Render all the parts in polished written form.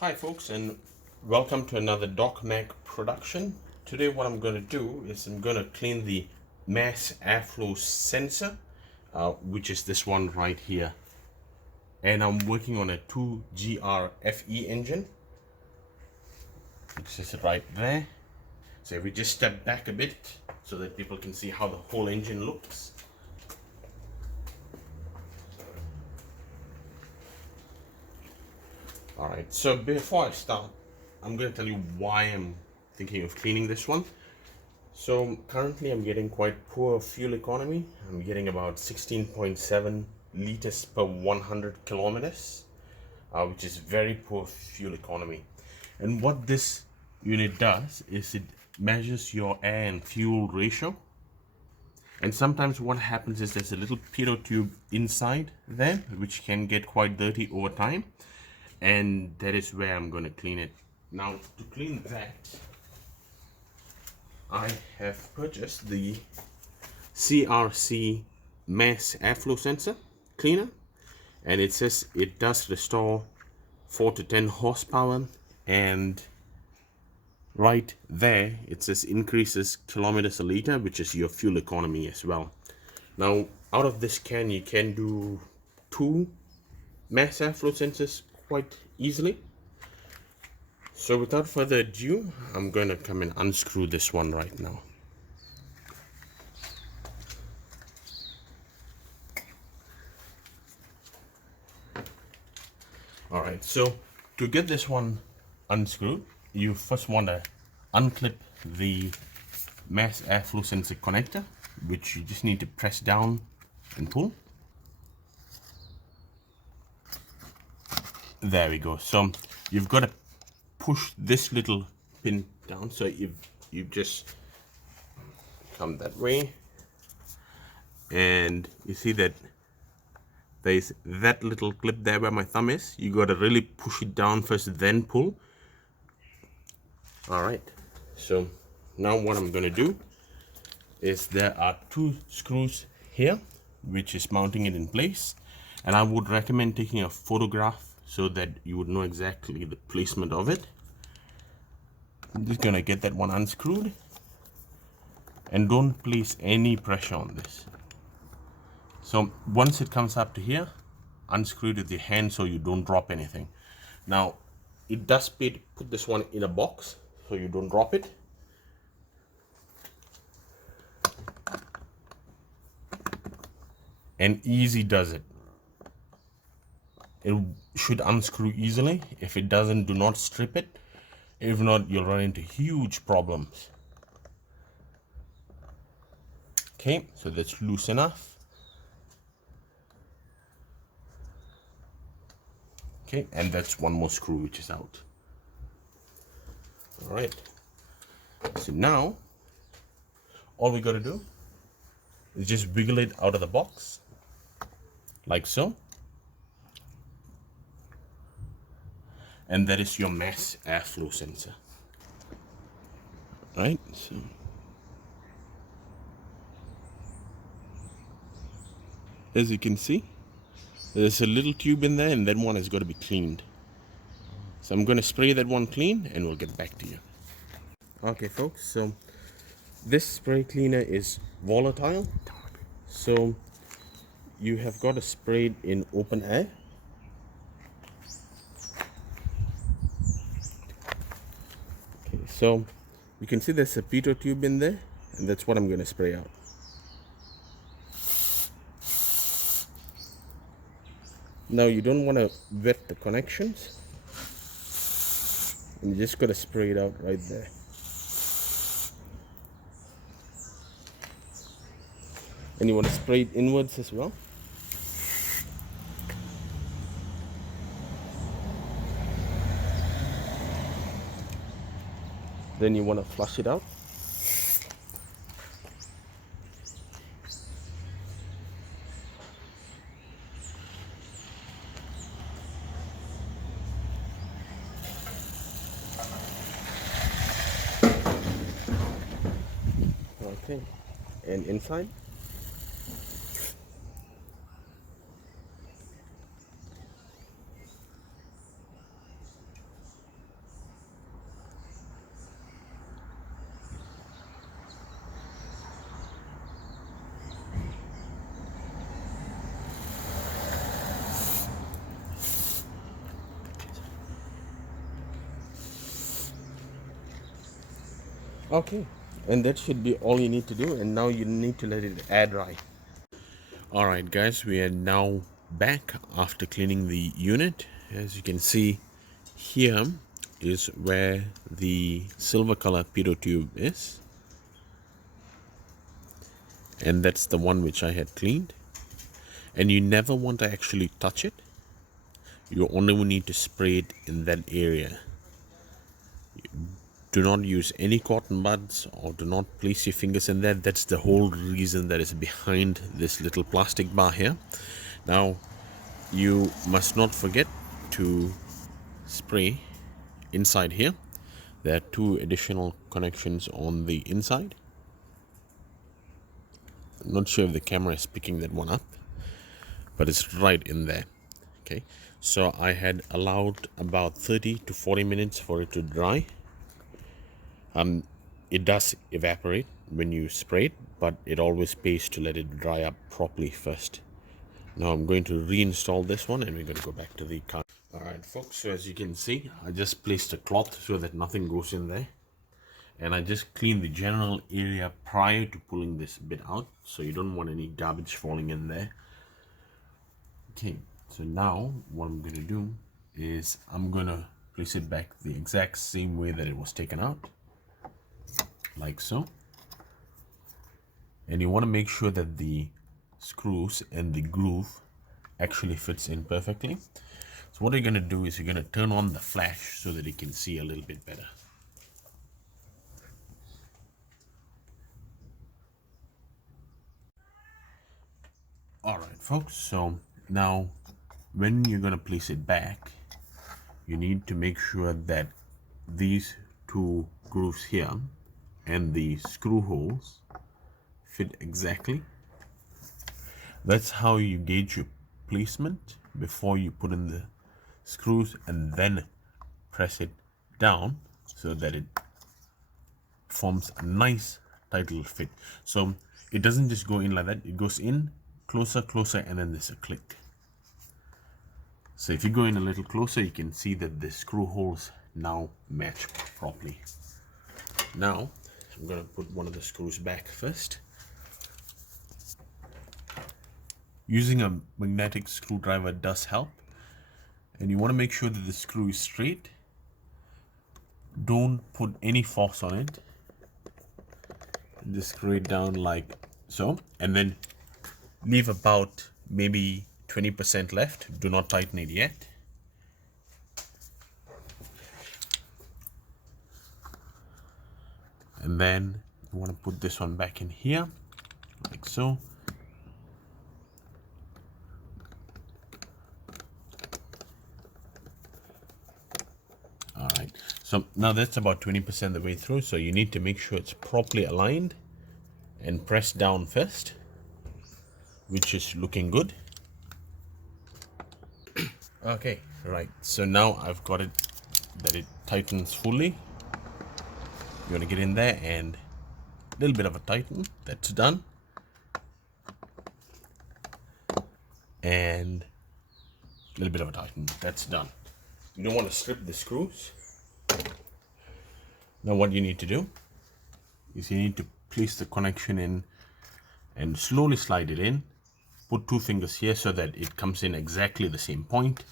Hi folks, and welcome to another Docmack production. Today what I'm going to do is I'm going to clean the mass airflow sensor, which is this one right here. And I'm working on a 2GR-FE engine, which is right there. So if we just step back a bit so that people can see how the whole engine looks. Alright, so before I start, I'm going to tell you why I'm thinking of cleaning this one. So currently I'm getting quite poor fuel economy. I'm getting about 16.7 liters per 100 kilometers, which is very poor fuel economy. And what this unit does is it measures your air and fuel ratio. And sometimes what happens is there's a little pitot tube inside there, which can get quite dirty over time. And that is where I'm going to clean it. Now, to clean that, I have purchased the CRC MAF Airflow Sensor Cleaner, and it says it does restore 4 to 10 horsepower, and right there it says increases kilometers a liter, which is your fuel economy as well. Now, out of this can you can do 2 MAF Airflow sensors quite easily. So without further ado, I'm going to come and unscrew this one right now. Alright, so to get this one unscrewed, you first want to unclip the mass airflow sensor connector, which you just need to press down and pull. There we go. So you've got to push this little pin down. So if you just come that way, and you see that there's that little clip there where my thumb is. You got to really push it down first, then pull. All right. So now what I'm going to do is there are 2 screws here, which is mounting it in place. And I would recommend taking a photograph so that you would know exactly the placement of it. I'm just going to get that one unscrewed. And don't place any pressure on this. So once it comes up to here, unscrew it with your hand so you don't drop anything. Now, it does put this one in a box so you don't drop it. And easy does it. It should unscrew easily. If it doesn't, do not strip it. If not, you'll run into huge problems. Okay, so that's loose enough. Okay, and that's one more screw which is out. All right. So now, all we got to do is just wiggle it out of the box, like so. And that is your mass airflow sensor. Right? So as you can see, there's a little tube in there, and that one has got to be cleaned. So I'm going to spray that one clean and we'll get back to you. Okay folks, so this spray cleaner is volatile. So you have got to spray it in open air. Okay, so you can see there's a pitot tube in there, and that's what I'm going to spray out. Now you don't want to wet the connections, and you just got to spray it out right there. And you want to spray it inwards as well. Then you want to flush it out. Okay, and inside. Okay, and that should be all you need to do, and now you need to let it air dry. Alright guys, we are now back after cleaning the unit. As you can see, here is where the silver color pitot tube is, and that's the one which I had cleaned. And you never want to actually touch it. You only need to spray it in that area. Do not use any cotton buds, or do not place your fingers in there. That's the whole reason that is behind this little plastic bar here. Now you must not forget to spray inside here. There are 2 additional connections on the inside. I'm not sure if the camera is picking that one up, but it's right in there. Okay, so I had allowed about 30 to 40 minutes for it to dry. It does evaporate when you spray it, but it always pays to let it dry up properly first. Now I'm going to reinstall this one, and we're going to go back to the car. Alright folks, so as you can see, I just placed a cloth so that nothing goes in there, and I just cleaned the general area prior to pulling this bit out, so you don't want any garbage falling in there. Okay, so now what I'm going to do is I'm going to place it back the exact same way that it was taken out, like so. And you want to make sure that the screws and the groove actually fits in perfectly. So what you're going to do is you're going to turn on the flash so that you can see a little bit better. Alright folks, so now when you're going to place it back, you need to make sure that these 2 grooves here and the screw holes fit exactly. That's how you gauge your placement before you put in the screws, and then press it down so that it forms a nice tight little fit. So it doesn't just go in like that, it goes in closer, and then there's a click. So if you go in a little closer, you can see that the screw holes now match properly. Now I'm going to put one of the screws back first. Using a magnetic screwdriver does help, and you want to make sure that the screw is straight. Don't put any force on it. Just screw it down like so, and then leave about maybe 20% left. Do not tighten it yet. And then you want to put this one back in here like so. Alright, so now that's about 20% the way through, so you need to make sure it's properly aligned and press down first, which is looking good. Okay, right, so now I've got it that it tightens fully. You want to get in there and a little bit of a tighten. That's done. And a little bit of a tighten. That's done. You don't want to strip the screws. Now what you need to do is you need to place the connection in and slowly slide it in. Put 2 fingers here so that it comes in exactly the same point.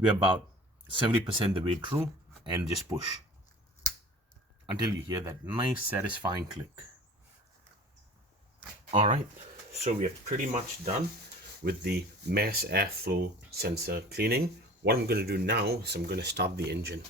We're about 70% the way through, and just push until you hear that nice satisfying click. Alright, so we are pretty much done with the mass airflow sensor cleaning. What I'm going to do now is I'm going to start the engine.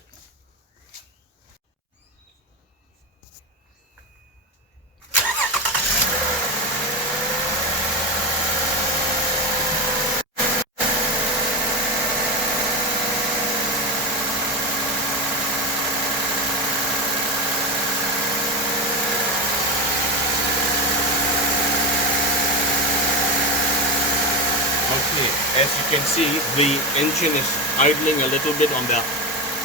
Okay, as you can see, the engine is idling a little bit on the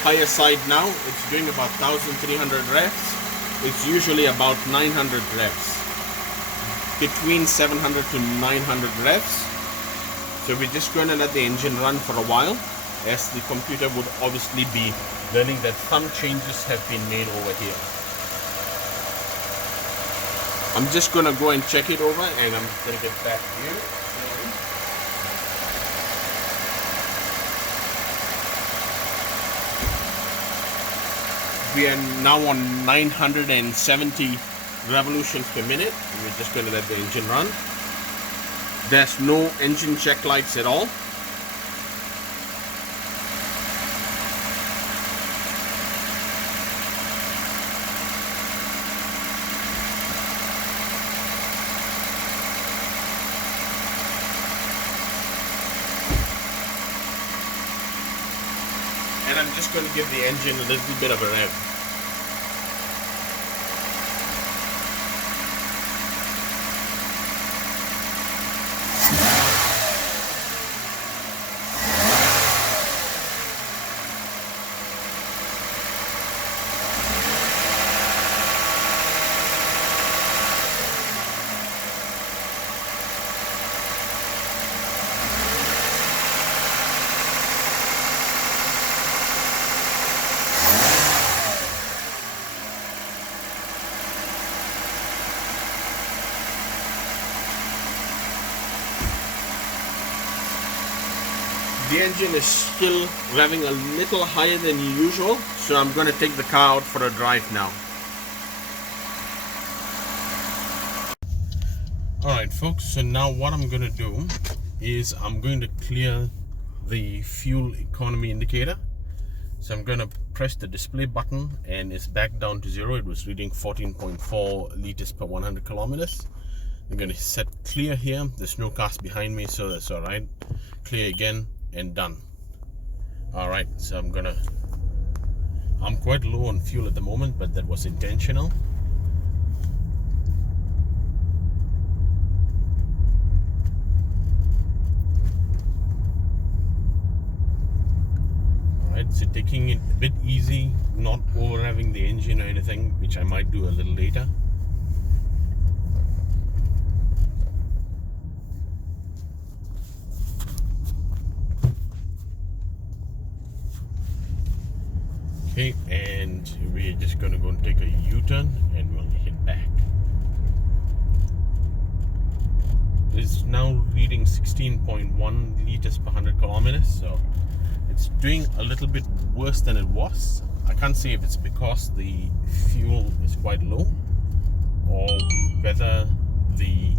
higher side now. It's doing about 1,300 revs. It's usually about 900 revs. Between 700 to 900 revs. So we're just going to let the engine run for a while, as the computer would obviously be learning that some changes have been made over here. I'm just gonna go and check it over, and I'm gonna get back here. We are now on 970 revolutions per minute. We're just gonna let the engine run. There's no engine check lights at all. And I'm just going to give the engine a little bit of a rev. The engine is still revving a little higher than usual, so I'm going to take the car out for a drive now. Alright folks, so now what I'm going to do is I'm going to clear the fuel economy indicator. So I'm going to press the display button and it's back down to 0. It was reading 14.4 liters per 100 kilometers. I'm going to set clear here. There's no cars behind me, so that's alright. Clear again. And done. Alright, so I'm quite low on fuel at the moment, but that was intentional. Alright, so taking it a bit easy, not over revving the engine or anything, which I might do a little later. Okay, and we're just going to go and take a U-turn and we'll hit back. It's now reading 16.1 liters per 100 kilometers, so it's doing a little bit worse than it was. I can't say if it's because the fuel is quite low or whether the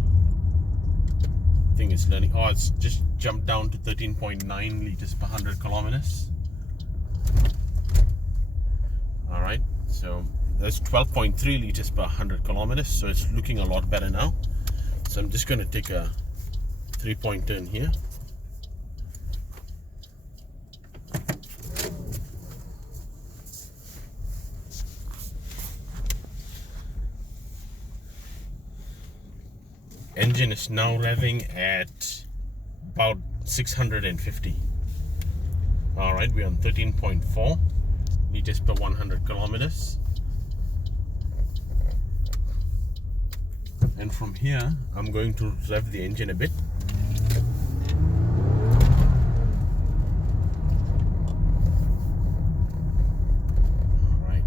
thing is learning. Oh, it's just jumped down to 13.9 liters per 100 kilometers. Alright, so that's 12.3 liters per 100 kilometers, so it's looking a lot better now. So I'm just going to take a 3-point turn here. Engine is now revving at about 650. Alright, we're on 13.4 liters per 100 kilometers. And from here, I'm going to rev the engine a bit. Alright.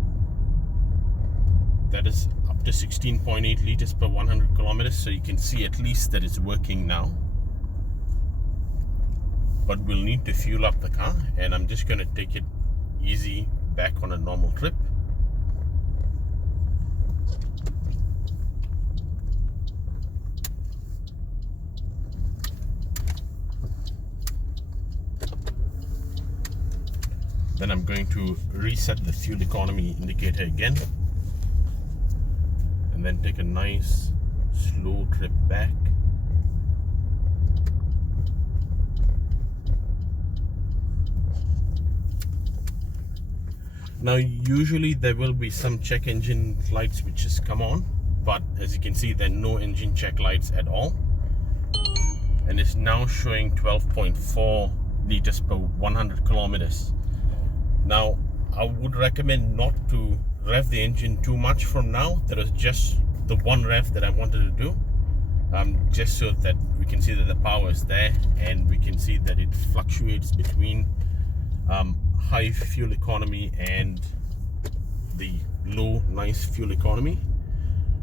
That is up to 16.8 liters per 100 kilometers, so you can see at least that it's working now. But we'll need to fuel up the car, and I'm just going to take it easy back on a normal trip. Then I'm going to reset the fuel economy indicator again and then take a nice slow trip back. Now usually there will be some check engine lights which has come on, but as you can see there are no engine check lights at all, and it's now showing 12.4 liters per 100 kilometers. Now I would recommend not to rev the engine too much from now. That is just the one rev that I wanted to do, just so that we can see that the power is there and we can see that it fluctuates between high fuel economy and the low nice fuel economy.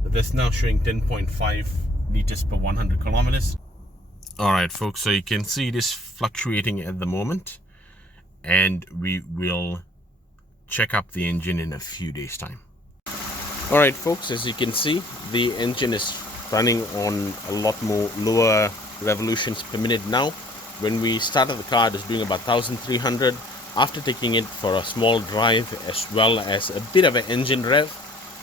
That's now showing 10.5 liters per 100 kilometers. All right, folks, so you can see it is fluctuating at the moment, and we will check up the engine in a few days' time. All right, folks, as you can see, the engine is running on a lot more lower revolutions per minute now. When we started the car, it was doing about 1,300. After taking it for a small drive as well as a bit of an engine rev,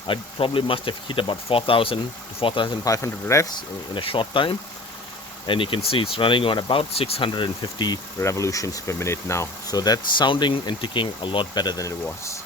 I probably must have hit about 4,000 to 4,500 revs in a short time. And you can see it's running on about 650 revolutions per minute now. So that's sounding and ticking a lot better than it was.